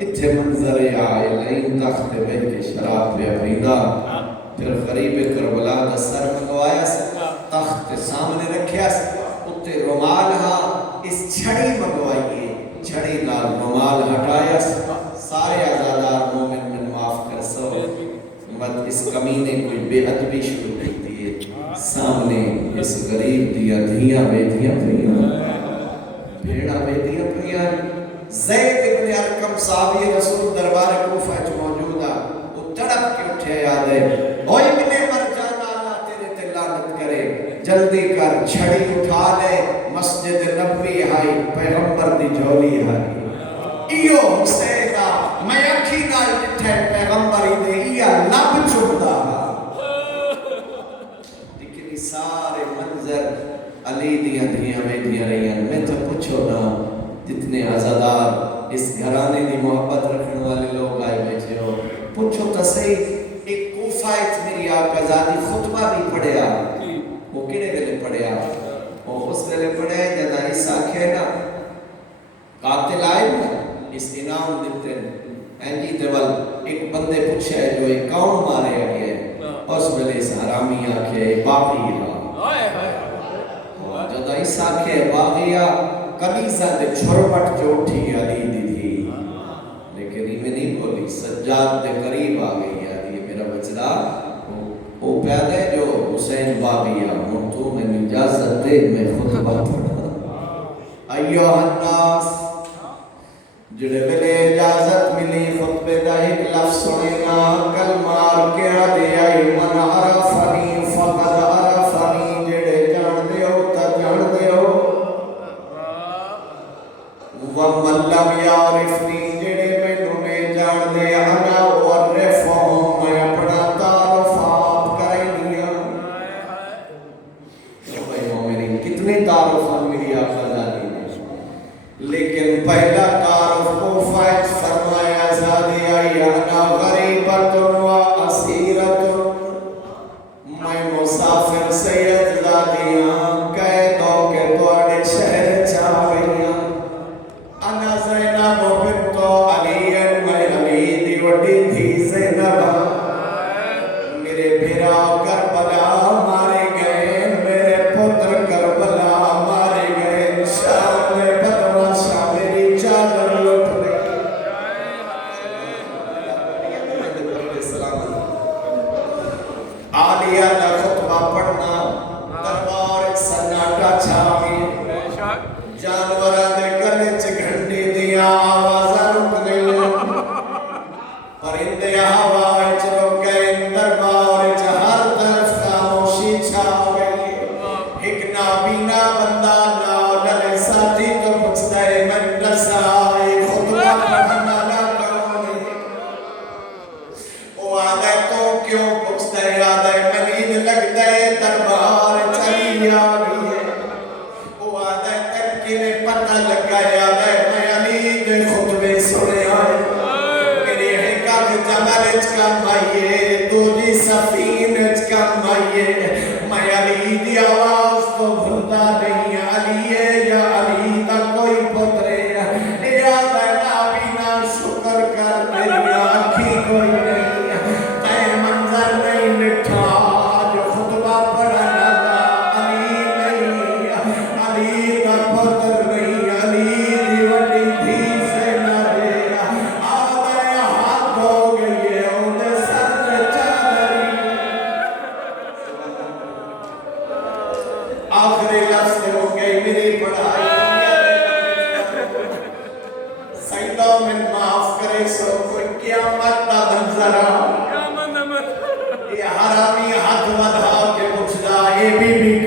اتھے منظر عائلین تخت بیٹھ کے شراب پہ اپریدہ پھر غریب کربلا دا سر منگوایا تخت سامنے رکھیا اتے رومال ہاں اس چھڑی منگوائیے چھڑی نال رومال ہٹایا سارے آزادار مومن من معاف کر سو مت اس کمینے کوئی بے ادبی شروع کی دیئے سامنے اس غریب دیا دھیاں بیٹیاں پریاں بھیڑا بیٹیاں پریاں زید ابن ارکم صحابی رسول دربار کوفہ جو موجودہ وہ تڑپ کے اٹھے یاد ہے او ابن مرجان اللہ تیرے تے لعنت کرے جلدی کر چھڑی اٹھا لے مسجد نبوی آئی پیغمبر دی جھولی آئی ایو حسینہ میں اکھی نال ڈٹھے پیغمبر دے ایا لب چڑھدا لیکن سارے منظر علی دیاں دھیاں بیٹیاں رہیاں میں تو پوچھو نا جتنے عزادار اس گھرانے دی محبت رکھنے والے لوگ آئے بیٹھے ہو پوچھو تو صحیح ایک کوفائت میری آقا زادی خطبہ بھی پڑھیا وہ کنے گلے پڑھیا وہ اس گلے پڑھیا جدا عیسیٰ کہنا قاتل آئے نا اس انعام دیتے ہیں جی دیول ایک بندے پوچھا ہے جو ایک کون مارے گئے اس ویلے اس حرامی آکھے باقی جدا عیسیٰ کہ باقیہ کلیزہ دے چھوڑپٹ جو اٹھی علی دی تھی لیکن ہی میں نہیں بولی سجاد دے قریب آگئی یہ میرا بچڑا وہ پیدا ہے جو حسین باغیہ ہوں تو میں اجازت دے میں خطبہ پڑھا ایوہ الناس جڑے ملے اجازت ملی خطبے دا ایک لفظ سنینا کل مار کے آدھے آئی من عرفنی فقد عرفنی جڑے جان دے ہو تا جان دے ہو وَمَنْ لَمْ يَعْرِفْنِي جڑے میں تمہیں جان دے انا وَرِفْهُمْ میں اپنا تعارف آپ کریں لیا بھائی مومنین کتنے تعارف ہیں میری آقا زادی نے لیکن پہلا تعارف کو فائد فرمایا زادی آئی انا غریبت و اسیرت میں مسافر سید زادیاں کہہ دو کہ توڑے شہر چاہیاں انا زینب بنت علی میں علی دی وڈی تھی زینب میرے بھرا کربلا مارے گئے میرے پتر کربلا مارے گئے شام میں بدماشا میری چادر لٹ لے عالیہ کا خطبہ پڑھنا دربار سناٹا چھاوی جانورہ دے گلے چگھنڈی دیا آوازہ رک گئی پرندے ہوا چلو گئے دربار ہر طرف خاموشی چھا گئی ایک نابینا بندہ نہ ساتھی تو پوچھتا ہے من نسائی خطبہ پڑھنا نہ کروں وہ آدھے تو کیوں پوچھتا ہے آدھے منید لگتا ہے دربار چلی آگئی ہے وہ آدھے ترکینے پتہ لگا یاد ہے میں علی دے خطبے سنے آئے میرے حقاق جمالج کا مائیے دو جی سفینج کا مائیے میں علی دی آواز تو بھلتا نہیں علی یا علی تا کوئی پترے یاد ہے نابینا شکر کر میری آنکھی کوئی نہیں تے منظر نہیں مٹھا جو خطبہ پڑھنا علی نہیں علی کا پتر نہیں علی دی وڈی دھی سے نہ دے آدھے ہاتھ ہو گئی ہے انہیں سر میں چادری آخری لفظ ہو گئی میری پڑھائی سیدوں میں معاف کرے سو کوئی قیامت دا منظرہ یہ حرامی ہاتھ ودھا کے پوچھدا اے بی بی